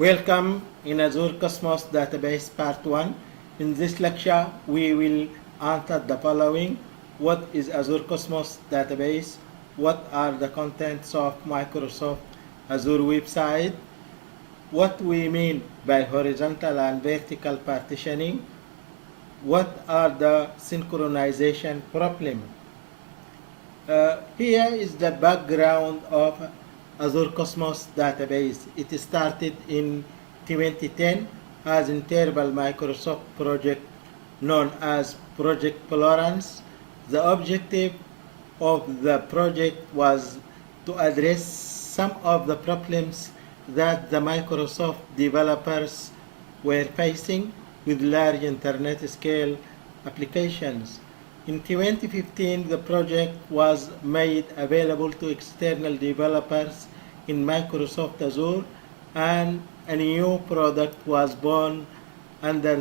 Welcome in Azure Cosmos Database Part 1. In this lecture, we will answer the following. What is Azure Cosmos Database? What are the contents of Microsoft Azure website? What we mean by horizontal and vertical partitioning? What are the synchronization problems? Here is the background of Azure Cosmos Database. It started in 2010 as internal Microsoft project known as Project Florence. The objective of the project was to address some of the problems that the Microsoft developers were facing with large internet scale applications. In 2015, the project was made available to external developers in Microsoft Azure, and a new product was born under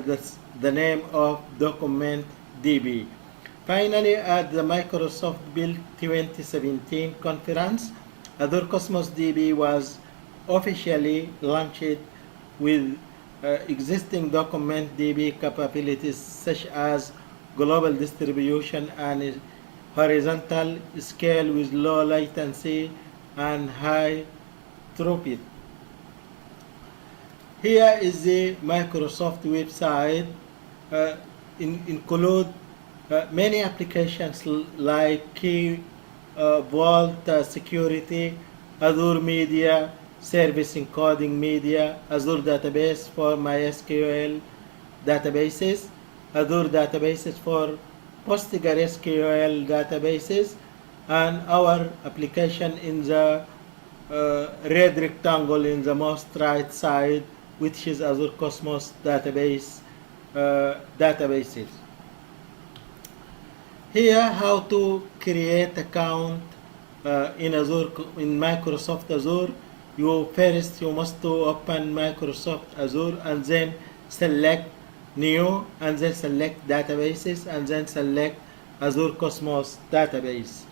the name of Document DB. Finally, at the Microsoft Build 2017 conference, Azure Cosmos DB was officially launched with existing Document DB capabilities such as global distribution and horizontal scale with low latency and high throughput. Here is the Microsoft website. Include many applications like Key Vault Security, Azure Media, Service Encoding Media, Azure Database for MySQL databases, Azure databases for PostgreSQL databases, and our application in the red rectangle in the most right side, which is Azure Cosmos databases. Here, how to create account in Microsoft Azure. You must open Microsoft Azure and then select New, and then select Databases, and then select Azure Cosmos Database.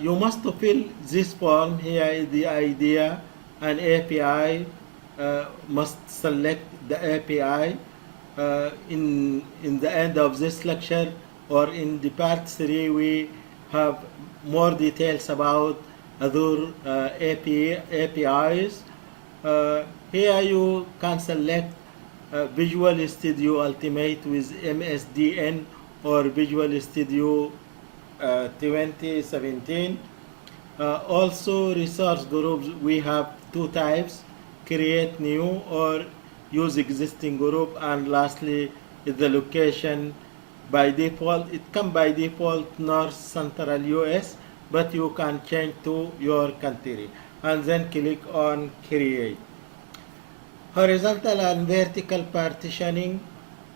You must fill this form. Here is the idea and API. Must select the API. In the end of this lecture, or in the part 3, we have more details about Azure APIs. Here you can select Visual Studio Ultimate with MSDN or Visual Studio 2017. Also, resource groups, we have two types: create new or use existing group, and lastly is the location. By default, it comes by default North Central US, but you can change to your country, and then click on create. Horizontal and vertical partitioning.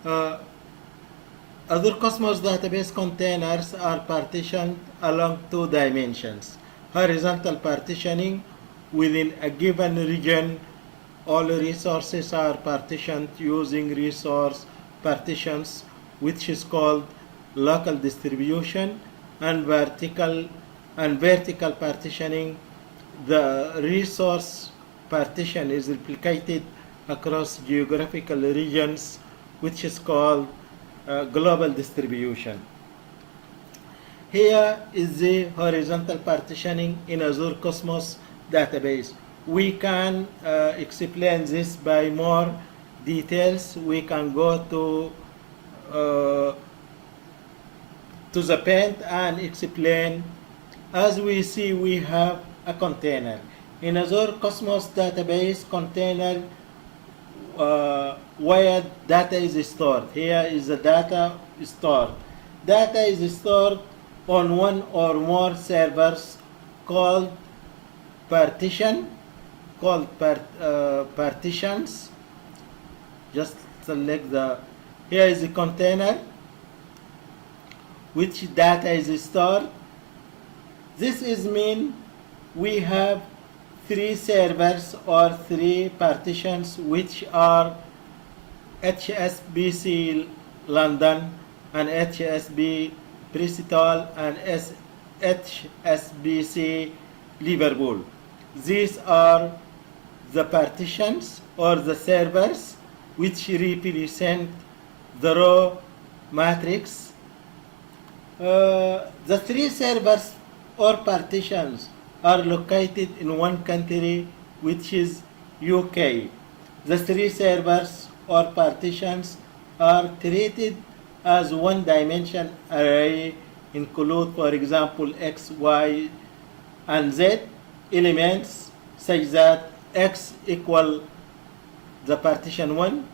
Azure Cosmos database containers are partitioned along two dimensions. Horizontal partitioning, within a given region, all resources are partitioned using resource partitions, which is called local distribution. And vertical partitioning, the resource partition is replicated across geographical regions, which is called global distribution. Here is the horizontal partitioning in Azure Cosmos database. We can explain this by more details. We can go to the paint and explain. As we see, we have a container. In Azure Cosmos database, container where data is stored. Here is the data stored. Data is stored on one or more servers called partitions. Just select here is the container which data is stored. This is mean we have three servers or three partitions, which are HSBC London and HSB Bristol and HSBC Liverpool. These are the partitions or the servers which represent the raw matrix. The three servers or partitions are located in one country, which is UK. The three servers or partitions are treated as one dimension array, include, for example, X, Y, and Z elements, such that X equal the partition 1,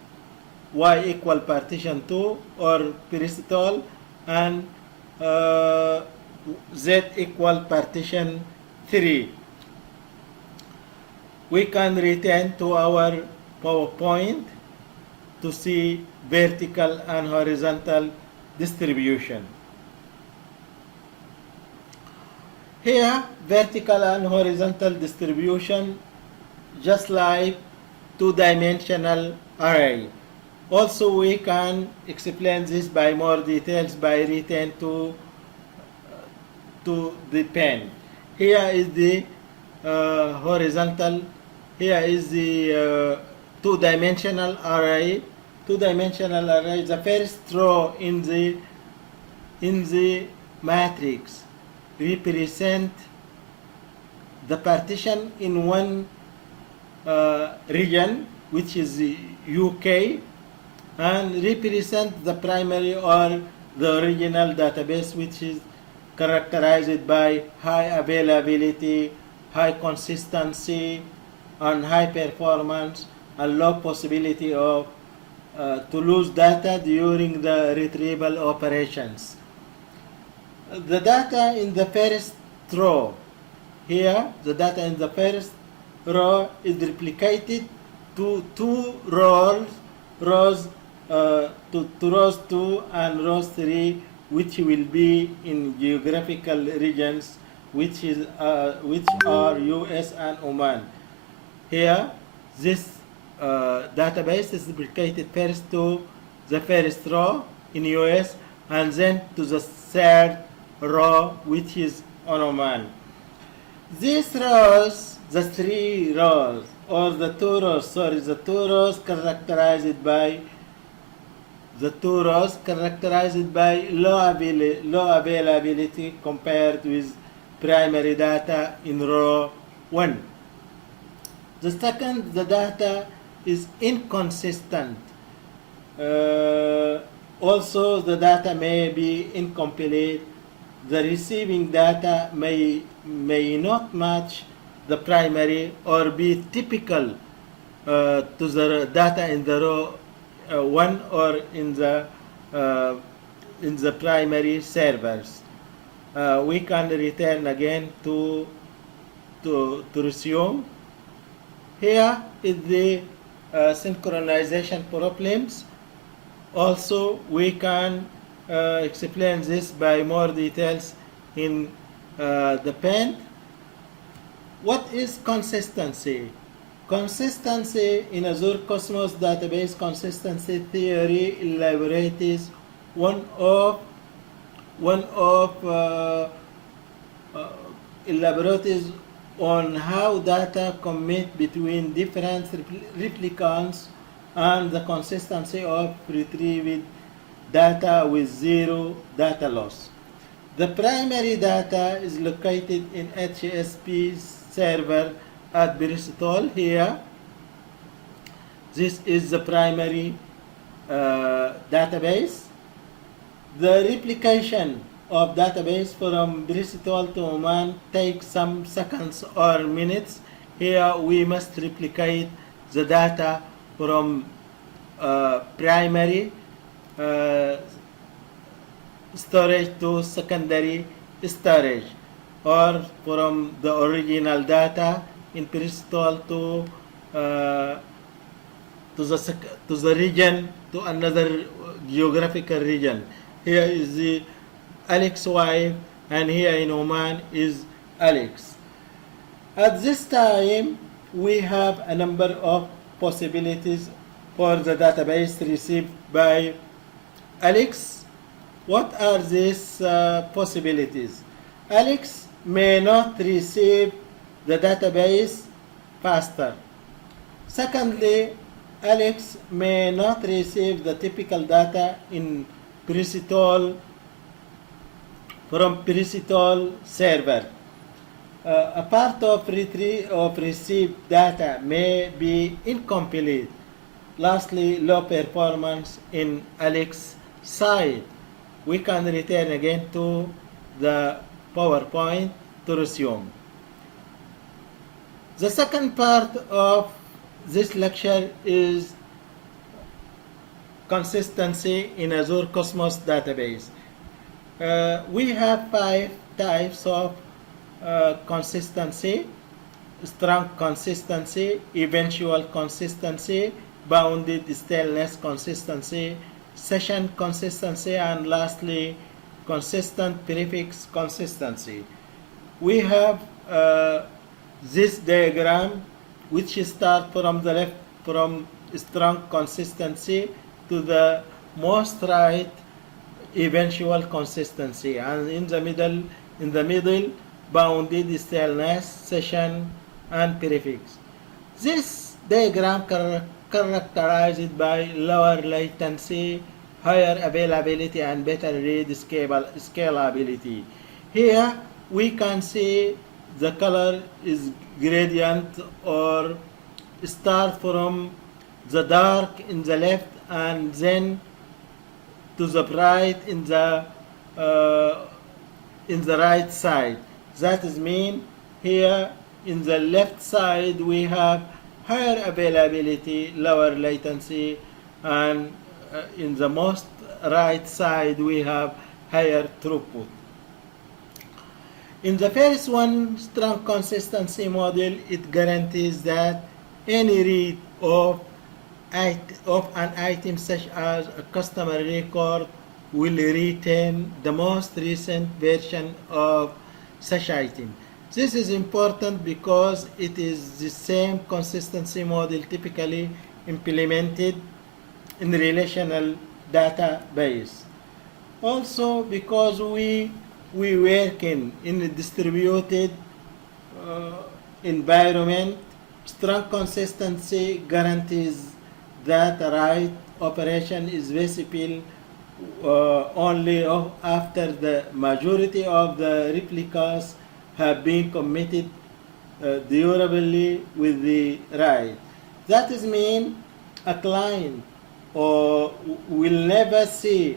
Y equal partition 2 or peristole, and Z equal partition 3. We can return to our PowerPoint to see vertical and horizontal distribution. Here, vertical and horizontal distribution, just like two-dimensional array. Also, we can explain this by more details by return to the pen. Here is the horizontal. Here is the two-dimensional array. Two-dimensional array. The first row in the matrix represent the partition in one region, which is the UK, and represent the primary or the original database, which is characterized by high availability, high consistency, and high performance, and low possibility of to lose data during the retrieval operations. The data in the first row here, the data in the first row is replicated to two rows, rows 2 and rows 3, which will be in geographical regions, which are US and Oman. Here, this database is replicated first to the first row in US, and then to the third row, which is on Oman. These rows, the three rows, or the two rows, sorry, the two rows characterized by low availability compared with primary data in row 1. The second, the data is inconsistent. Also, the data may be incomplete. The receiving data may not match the primary or be typical to the data in the row 1 or in the primary servers. We can return again to resume. Here is the synchronization problems. Also, we can explain this by more details in the pen. What is consistency? Consistency in Azure Cosmos database consistency theory elaborates elaborates on how data commit between different replicants and the consistency of retrieved data with zero data loss. The primary data is located in HSP server at Bristol here. This is the primary database. The replication of database from Bristol to Oman takes some seconds or minutes. Here we must replicate the data from primary storage to secondary storage, or from the original data in Bristol to the region, to another geographical region. Here is the Alex Y, and here in Oman is Alex. At this time, we have a number of possibilities for the database received by Alex. What are these possibilities? Alex may not receive the database faster. Secondly, Alex may not receive the typical data in Prisitol from Prisitol server. A part of received data may be incomplete. Lastly, low performance in Alex side. We can return again to the PowerPoint to resume. The second part of this lecture is consistency in Azure Cosmos database. We have 5 types of consistency: strong consistency, eventual consistency, bounded staleness consistency, session consistency, and lastly, consistent prefix consistency. We have this diagram which starts from the left, from strong consistency to the most right eventual consistency, and in the middle bounded staleness, session, and prefix. This diagram characterized by lower latency, higher availability, and better read scalability. Here we can see the color is gradient, or start from the dark in the left and then to the bright in the right side. That is mean here in the left side we have higher availability, lower latency, and in the most right side we have higher throughput. In the first one, strong consistency model, it guarantees that any read of an item such as a customer record will retain the most recent version of such item. This is important because it is the same consistency model typically implemented in relational database. Also, because we work in a distributed environment, strong consistency guarantees that the right operation is visible only after the majority of the replicas have been committed durably with the right. That is mean a client will never see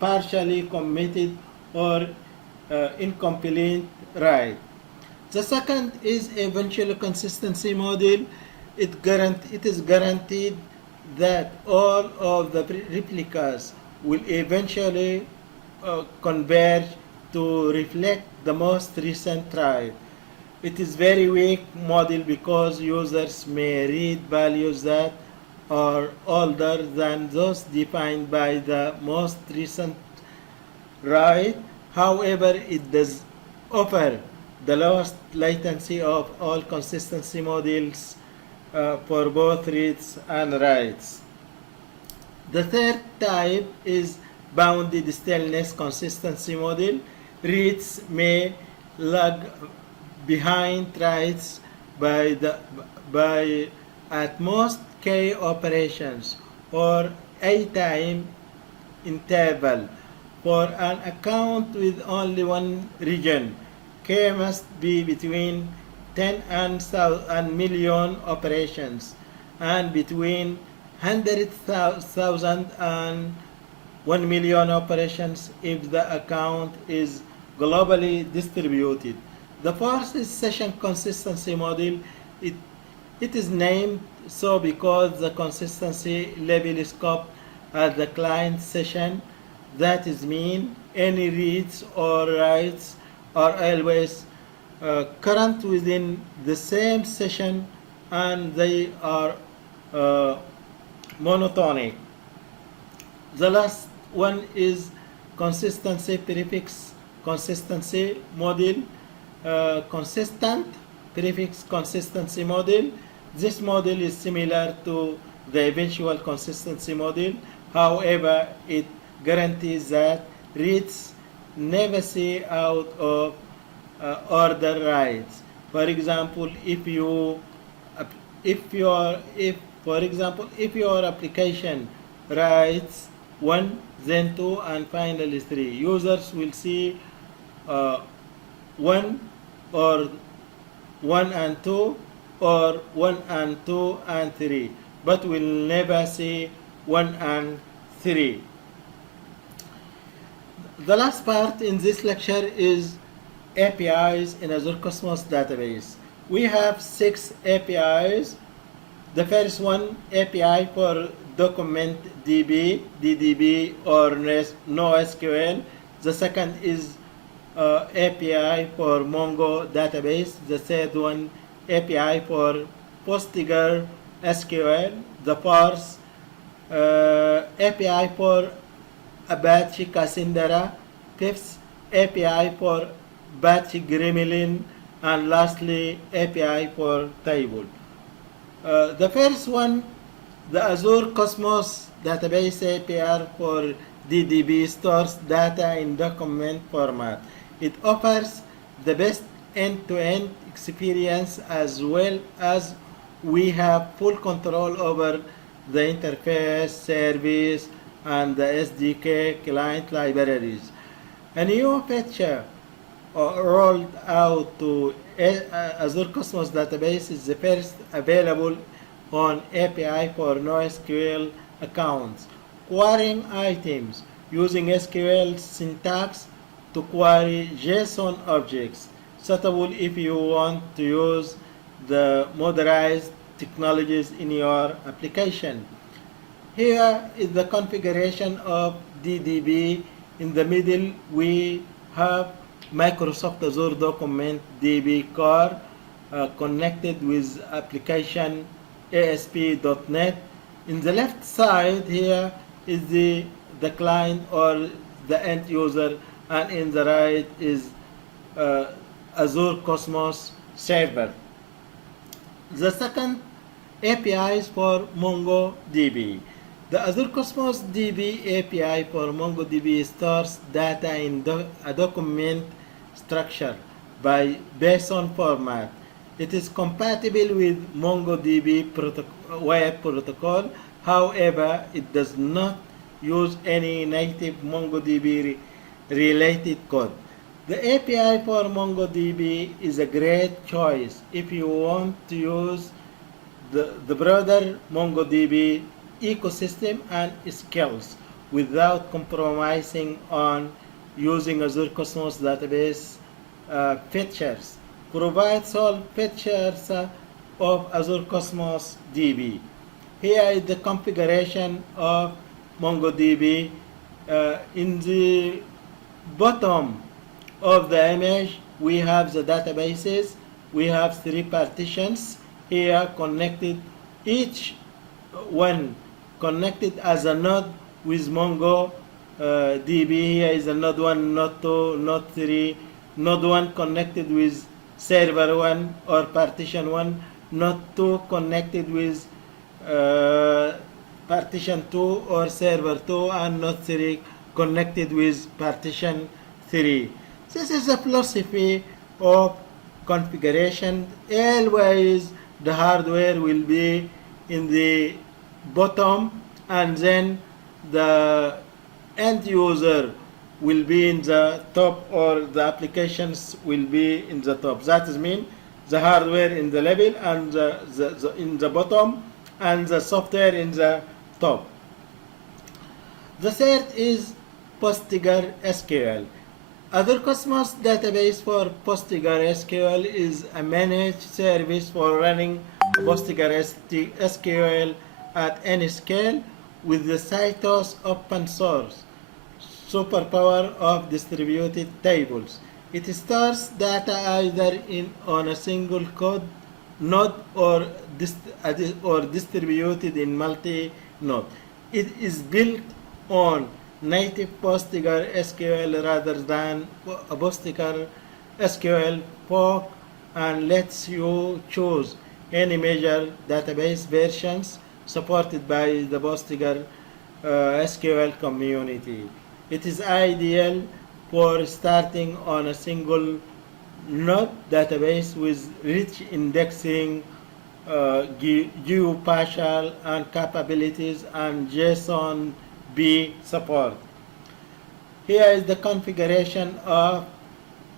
partially committed or incomplete right. The second is eventual consistency model. It is guaranteed that all of the replicas will eventually converge to reflect the most recent right. It is very weak model because users may read values that are older than those defined by the most recent right. However, it does offer the lowest latency of all consistency models for both reads and writes. The third type is bounded staleness consistency model. Reads may lag behind writes by at most k operations or a time interval. For an account with only one region, k must be between 10 and million operations, and between 100,000 and 1 million operations if the account is globally distributed. The fourth is session consistency model. It is named so because the consistency level is scoped at the client session. That is mean any reads or writes are always current within the same session and they are monotonic. The last one is consistency prefix consistency model. Consistent prefix consistency model. This model is similar to the eventual consistency model. However, it guarantees that reads never see out of order writes. For example, if you if for example, if your application writes 1, then 2, and finally 3, users will see uh, 1 or 1 and 2, or 1 and 2 and 3, but will never see 1 and 3. The last part in this lecture is APIs in Azure Cosmos database. We have 6 APIs. The first one, API for document DB, DDB, or NoSQL. The second is API for Mongo database. The third one, API for Postgre SQL. The fourth, API for Apache Cassandra. Fifth, API for Apache Gremlin. And lastly, API for table. The first one, the Azure Cosmos database API for DDB, stores data in document format. It offers the best end-to-end experience, as well as we have full control over the interface, service, and the SDK client libraries. A new feature rolled out to Azure Cosmos database is the first available on API for NoSQL accounts, querying items using SQL syntax to query JSON objects, suitable if you want to use the modernized technologies in your application. Here is the configuration of DDB. In the middle, we have Microsoft Azure Document DB core connected with application ASP.NET. In the left side here is the client or the end user, and in the right is Azure Cosmos server. The second, APIs for MongoDB. The Azure Cosmos DB API for MongoDB stores data in a document structure by JSON format. It is compatible with MongoDB web protocol. However, it does not use any native MongoDB related code. The API for MongoDB is a great choice if you want to use the broader MongoDB ecosystem and skills without compromising on using Azure Cosmos database features. Provides all features of Azure Cosmos DB. Here is the configuration of MongoDB. In the bottom of the image, we have the databases. We have 3 partitions here connected, each one connected as a node with Mongo DB. Here is a node 1, node 2, node 3, node 1 connected with server 1 or partition 1, node 2 connected with partition 2 or server 2, and node 3 connected with partition 3. This is a philosophy of configuration. Always the hardware will be in the bottom, and then the end user will be in the top, or the applications will be in the top. That is mean the hardware in the level, and in the bottom, and the software in the top. The third is Postgre SQL. Azure Cosmos database for Postgre SQL is a managed service for running Postgre SQL at any scale with the CyTOS open source superpower of distributed tables. It stores data either on a single code node or distributed in multi-node. It is built on native Postgre SQL rather than a Postgre SQL fork, and lets you choose any major database versions supported by the Postgre SQL community. It is ideal for starting on a single node database with rich indexing geospatial and capabilities, and JSON B support. Here is the configuration of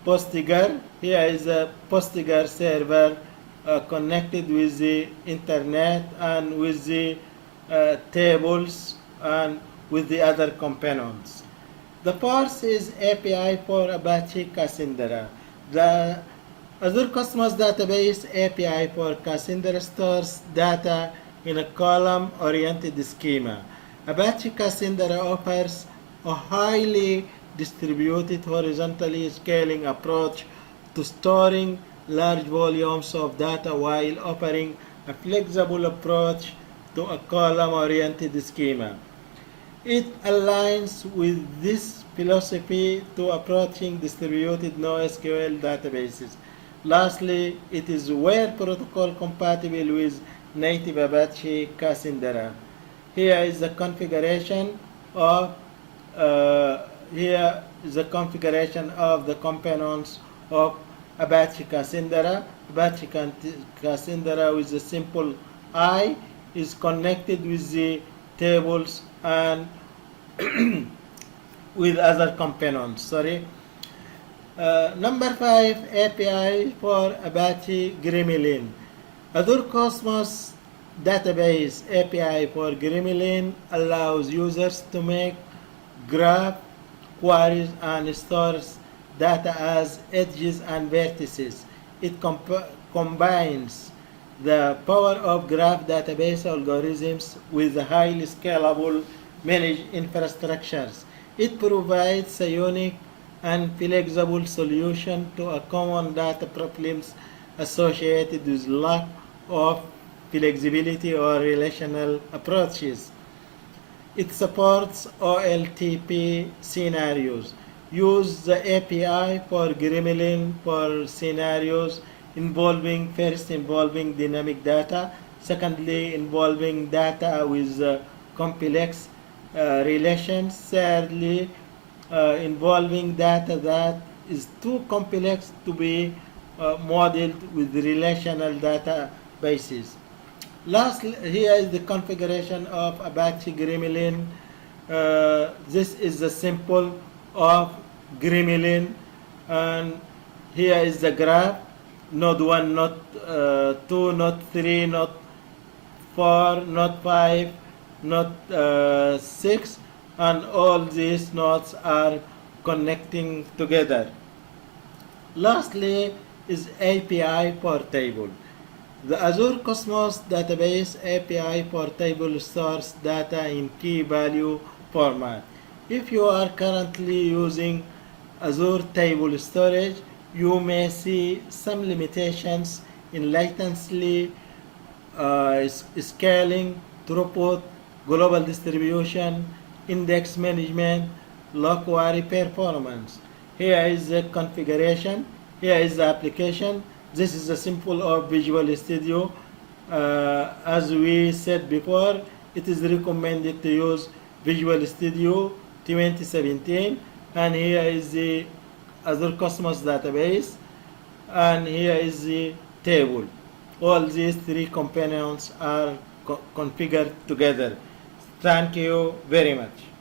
Postgre. Here is a Postgre server connected with the internet and with the tables and with the other components. The fourth is API for Apache Cassandra. The Azure Cosmos Database API for Cassandra stores data in a column-oriented schema. Apache Cassandra offers a highly distributed horizontally scaling approach to storing large volumes of data while offering a flexible approach to a column-oriented schema. It aligns with this philosophy to approaching distributed NoSQL databases. Lastly, it is web protocol compatible with native Apache Cassandra. Here is the configuration of the components of Apache Cassandra. Apache Cassandra with a simple I is connected with the tables and with other components. Number 5, API for Apache Gremlin. Azure Cosmos Database API for Gremlin allows users to make graph queries and stores data as edges and vertices. It combines the power of graph database algorithms with highly scalable managed infrastructures. It provides a unique and flexible solution to a common data problems associated with lack of flexibility or relational approaches. It supports OLTP scenarios. Use the API for Gremlin for scenarios involving dynamic data, secondly involving data with complex relations, thirdly involving data that is too complex to be modeled with relational databases. Lastly, here is the configuration of Apache Gremlin. This is the symbol of Gremlin, and here is the graph. Node 1, node 2, node 3, node 4, node 5, node 6, and all these nodes are connecting together. Lastly is API for table. The Azure Cosmos Database API for table stores data in key value format. If you are currently using Azure Table Storage, you may see some limitations in latency, scaling, throughput, global distribution, index management, low query performance. Here is the configuration. Here is the application. This is a simple of Visual Studio. As we said before, it is recommended to use Visual Studio 2017, and here is the Azure Cosmos Database, and here is the table. All these three components are configured together. Thank you very much.